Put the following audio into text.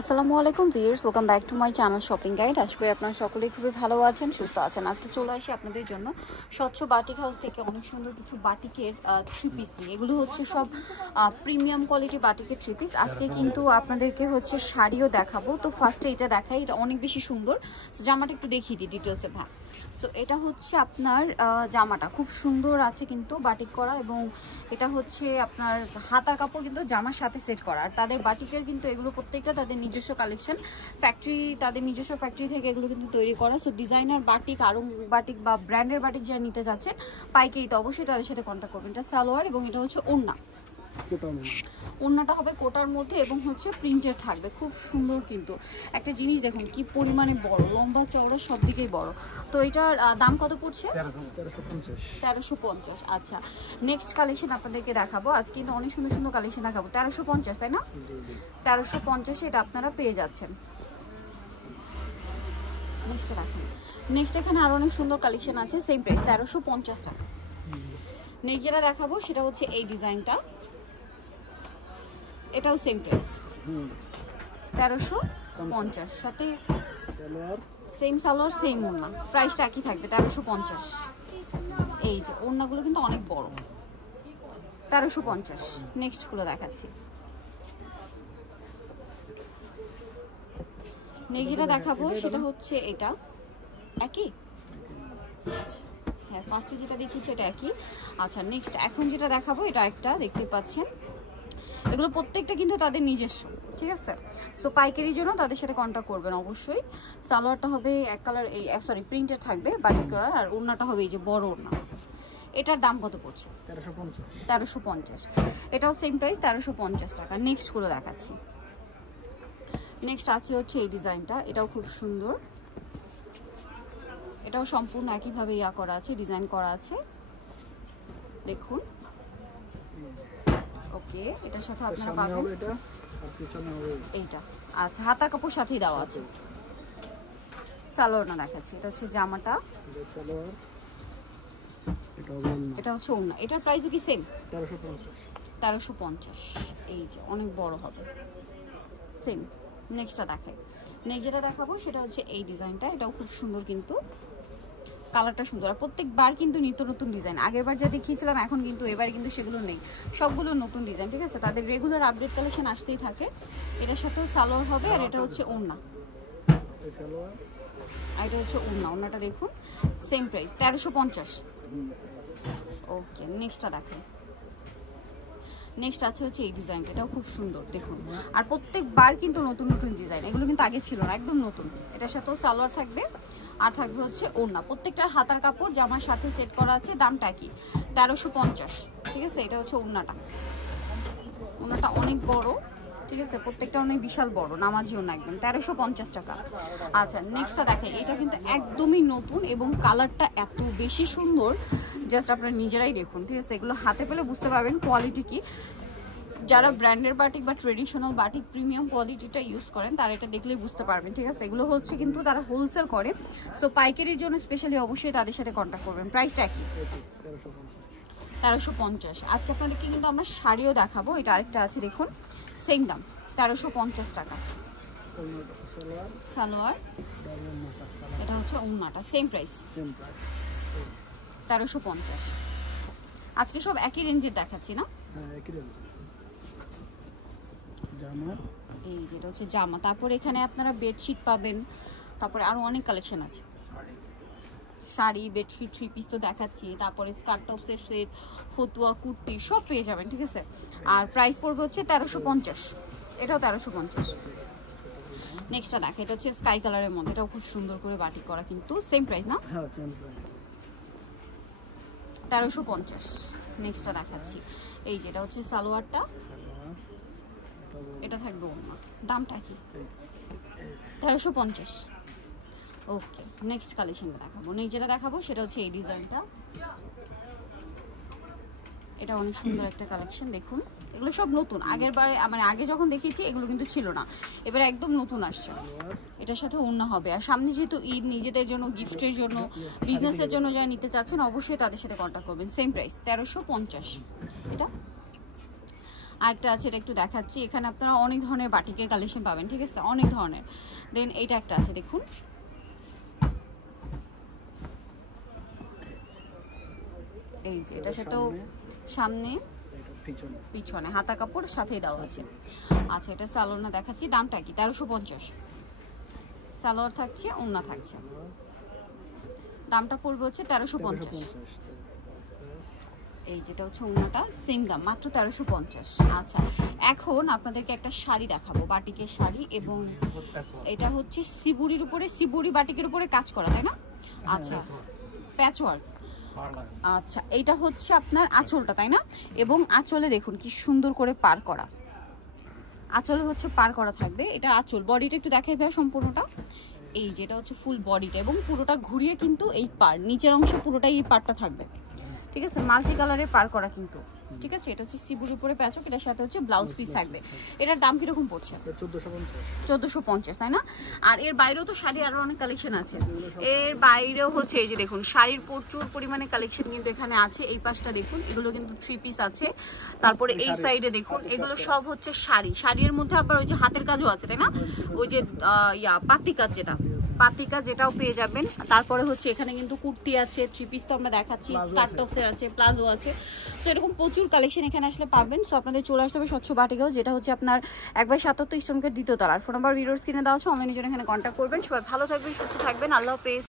আসসালামু আলাইকুম viewers, welcome back to my channel shopping guide. আশা করি আপনারা সকলেই খুবই ভালো আছেন, সুস্থ আছেন। আজকে চলে আসি আপনাদের জন্য স্বচ্ছ বাটিক হাউস থেকে অনেক সুন্দর কিছু বাটিকের থ্রি পিস নিয়ে। এগুলো হচ্ছে সব প্রিমিয়াম কোয়ালিটি বাটিকের থ্রি পিস। আজকে কিন্তু আপনাদেরকে হচ্ছে শাড়িও দেখাবো। তো ফার্স্টে এটা দেখাই, এটা অনেক বেশি সুন্দর। জামাটা একটু দেখিয়ে দিই ডিটেলসে। ভাই সো এটা হচ্ছে আপনার জামাটা খুব সুন্দর আছে কিন্তু বাটিক করা, এবং এটা হচ্ছে আপনার হাতার কাপড় কিন্তু জামার সাথে সেট করা। আর তাদের বাটিকের কিন্তু এগুলো প্রত্যেকটা তাদের নিজস্ব কালেকশন, ফ্যাক্টরি, তাদের নিজস্ব ফ্যাক্টরি থেকে এগুলো কিন্তু তৈরি করা। So designer batik, Aarong batik বা ব্র্যান্ডের বাটিক যারা নিতে যাচ্ছেন পাইকারি, তো অবশ্যই তাদের সাথে কন্ট্যাক্ট করবেন। এটা সালোয়ার এবং এটা হচ্ছে ওড়না। ওড়নাটা হবে কোটার মধ্যে এবং হচ্ছে প্রিন্টের থাকবে, খুব সুন্দর। কিন্তু একটা জিনিস দেখুন কি পরিমাণে বড়, লম্বা চওড়া সব দিকেই বড়। তো এটার দাম কত পড়ছে? 1350। আচ্ছা, নেক্সট কালেকশন আপনাদেরকে দেখাবো। আজকে কিন্তু অনেক সুন্দর সুন্দর কালেকশন দেখাবো। 1350, তাই না? 1350 এটা আপনারা পেয়ে যাচ্ছেন। নেক্সটটা দেখুন, নেক্সট এখানে আরো অনেক সুন্দর কালেকশন আছে, সেম প্রাইস 1350 টাকা। নেক্সট যেটা দেখাবো সেটা হচ্ছে এই ডিজাইনটা, এটাও সেম প্রাইস 1350, সাথে সেম সালোয়ার সেম ওড়না, প্রাইসটা একই থাকবে 1350। এই যে ওড়নাগুলো কিন্তু অনেক বড়, 1350। নেক্সটগুলো দেখাচ্ছি। নেক্সট যেটা দেখাবো সেটা হচ্ছে এটা একই, হ্যাঁ ফার্স্টে যেটা দেখিয়েছি এটা একই। আচ্ছা নেক্সট এখন যেটা দেখাবো এটা একটা, দেখতে পাচ্ছেন এগুলো প্রত্যেকটা কিন্তু তাদের নিজস্ব, ঠিক আছে? সো পাইকারির জন্য তাদের সাথে কন্ট্যাক্ট করবেন অবশ্যই। সালোয়ারটা হবে এক কালার, এই সরি প্রিন্টের থাকবে বাটিক করা, আর ওড়নাটা হবে এই যে বড় ওড়না। এটার দাম কত পড়ছে? 1350। এটাও সেম প্রাইস 1350 টাকা। নেক্সটগুলো দেখাচ্ছি। নেক্সট আছে হচ্ছে এই ডিজাইনটা, এটাও খুব সুন্দর। এটাও সম্পূর্ণ একইভাবে করা আছে, ডিজাইন করা আছে, দেখুন। ওকে, এটার সাথে আপনারা পাবেন এইটা। আচ্ছা, হাতার কাপড় সাথেই দেওয়া আছে। সালোয়ার না দেখাচ্ছি, এটা হচ্ছে জামাটা, এটা হচ্ছে ওড়না। এটার প্রাইসও কি সেম? 1350। এই যে অনেক বড় হবে, সেম। নেক্সটটা দেখাই। নেক্সট যেটা দেখাবো সেটা হচ্ছে এই ডিজাইনটা, এটাও খুব সুন্দর কিন্তু কালারটা সুন্দর। আর প্রত্যেকবার কিন্তু নিত্য নতুন ডিজাইন, আগের বার যা দেখিয়েছিলাম এখন কিন্তু এবার কিন্তু সেগুলো নেই, সবগুলো নতুন ডিজাইন, ঠিক আছে? তাদের রেগুলার আপডেট কালেকশন আসতেই থাকে। এটার সাথেও সালোয়ার হবে, আর এটা হচ্ছে ওড়না, আর এটা হচ্ছে ওড়না। ওড়নাটা দেখুন, সেম প্রাইস 1350। ওকে, নেক্সটটা দেখেন। নেক্সট আছে হচ্ছে এই ডিজাইনটা, এটাও খুব সুন্দর দেখুন। আর প্রত্যেকবার কিন্তু নতুন নতুন ডিজাইন, এগুলো কিন্তু আগে ছিল না, একদম নতুন। এটার সাথেও সালোয়ার থাকবে, আর থাকবে হচ্ছে ওড়না। প্রত্যেকটার হাতার কাপড় জামার সাথে সেট করা আছে, দামটা কি 1350, ঠিক আছে? এটা হচ্ছে ওড়নাটা, ওড়নাটা অনেক বড়, ঠিক আছে? প্রত্যেকটা অনেক বিশাল বড়, নামাজি ওড়না একদম, 1350 টাকা। আচ্ছা নেক্সটটা দেখাই, এটা কিন্তু একদমই নতুন এবং কালারটা এত বেশি সুন্দর, জাস্ট আপনারা নিজেরাই দেখুন, ঠিক আছে? এগুলো হাতে পেলে বুঝতে পারবেন কোয়ালিটি কি। যারা ব্র্যান্ডের বাটিক বা ট্রেডিশনাল বাটিক প্রিমিয়াম কোয়ালিটিটা ইউজ করেন তারা এটা দেখলেই বুঝতে পারবেন, ঠিক আছে? এগুলো হচ্ছে কিন্তু তারা হোলসেল করে। সো পাইকারির জন্য স্পেশালি অবশ্যই তাদের সাথে কন্ট্যাক্ট করবেন। প্রাইসটা কি? 1350। আজকে আপনাদেরকে কিন্তু আমরা শাড়িও দেখাবো, এটা আরেকটা আছে দেখুন, সেম দাম 1350 টাকা। সালোয়ার, এটা হচ্ছে ওড়নাটা, সেম প্রাইস 1350। আজকে সব একই রেঞ্জের দেখাচ্ছি না? এই যেটা হচ্ছে জামা। তারপর এখানে আপনারা বেডশিট পাবেন, তারপরে আরো অনেক কালেকশন আছে, শাড়ি, বেডশিট, থ্রি পিস তো দেখাচ্ছি, তারপরে স্কার্ট টপসের সেট, ফতুয়া, কুর্তি সব পেয়ে যাবেন, ঠিক আছে? আর প্রাইস পড়বে হচ্ছে 1350। এটাও 1350। নেক্সটটা দেখা, এটা হচ্ছে স্কাই কালারের মধ্যে, এটাও খুব সুন্দর করে বাটিক করা, কিন্তু সেম প্রাইস না? 1350। নেক্সটটা দেখাচ্ছি, এই যে এটা হচ্ছে সালোয়ারটা, এটা থাকবে ওড়না, দামটা কি? 1350। ওকে, নেক্সট কালেকশনটা দেখাবো। নেক্সট যেটা দেখাবো সেটা হচ্ছে এই ডিজাইনটা, এটা অনেক সুন্দর একটা কালেকশন দেখুন। এগুলো সব নতুন, আগের বারে মানে আগে যখন দেখিয়েছি এগুলো কিন্তু ছিল না, এবারে একদম নতুন আসছে। এটার সাথে ওড়না হবে। আর সামনে যেহেতু ঈদ, নিজেদের জন্য, গিফটের জন্য, বিজনেসের জন্য যারা নিতে চাচ্ছেন অবশ্যই তাদের সাথে কন্ট্যাক্ট করবেন। সেম প্রাইস 1350 এটা। আরেকটা আছে, এটা একটু দেখাচ্ছি। এখানে আপনারা অনেক ধরনের বাটিকের কালেকশন পাবেন, ঠিক আছে, অনেক ধরনের। দেন এইটা একটা আছে দেখুন, এই যে এটা সেটাও সামনে পিছনে হাতা কাপড় সাথেই দেওয়া আছে। আচ্ছা, এটা সালোয়ার দেখাচ্ছি, দামটা কি 1350। সালোয়ার থাকছে, ওড়না থাকছে, দামটা পড়বে হচ্ছে 1350। এই যেটা হচ্ছে ওড়নাটা, সেম দাম, মাত্র 1350। আচ্ছা, এখন আপনাদেরকে একটা শাড়ি দেখাবো, বাটিকের শাড়ি, এবং এটা হচ্ছে সিবুরির উপরে, সিবুরি বাটিকের উপরে কাজ করা, তাই না? আচ্ছা, প্যাচওয়ার্ক। আচ্ছা, এইটা হচ্ছে আপনার আঁচলটা, তাই না? এবং আঁচলে দেখুন কি সুন্দর করে পার করা, আঁচলে হচ্ছে পার করা থাকবে। এটা আঁচল, বডিটা একটু দেখাই ভাই সম্পূর্ণটা। এই যেটা হচ্ছে ফুল বডিটা, এবং পুরোটা ঘুরিয়ে কিন্তু এই পার, নিচের অংশ পুরোটাই এই পারটা থাকবে, ঠিক আছে, মাল্টি কালারে পার করা কিন্তু, ঠিক আছে। এটা হচ্ছে সিবুরির উপরে প্যাচক, এটার সাথে হচ্ছে ব্লাউজ পিস থাকবে। এটার দাম কিরকম পড়ছে? 1450, তাই না? আর এর বাইরেও তো শাড়ি আরো অনেক কালেকশন আছে। এর বাইরেও হচ্ছে এই যে দেখুন, শাড়ির প্রচুর পরিমাণে কালেকশন কিন্তু এখানে আছে। এই পাশটা দেখুন, এগুলো কিন্তু 3 পিস আছে। তারপরে এই সাইডে দেখুন, এগুলো সব হচ্ছে শাড়ি, শাড়ির মধ্যে আবার ওই যে হাতের কাজও আছে, তাই না? ওই যে পাতি কাজ, যেটা পাতি কাজ, যেটাও পেয়ে যাবেন। তারপরে হচ্ছে এখানে কিন্তু কুর্তি আছে, 3 পিস তো আমরা দেখাচ্ছি, স্কার্ট টপসের আছে, প্লাজো আছে। সো এরকম প্রচুর কালেকশন এখানে আসলে পাবেন। সো আপনাদের চলে আসতে হবে স্বচ্ছ বাটিকাও, যেটা হচ্ছে আপনার 1/77 ইস্টার্ন গেট 2য় তলার। ফোন নাম্বার ভিডিওর স্ক্রিনে দেওয়া আছে, অনলাইনের জন্য এখানে কন্ট্যাক্ট করবেন। সবাই ভালো থাকবেন, সুস্থ থাকবেন, আল্লাহ হাফেজ।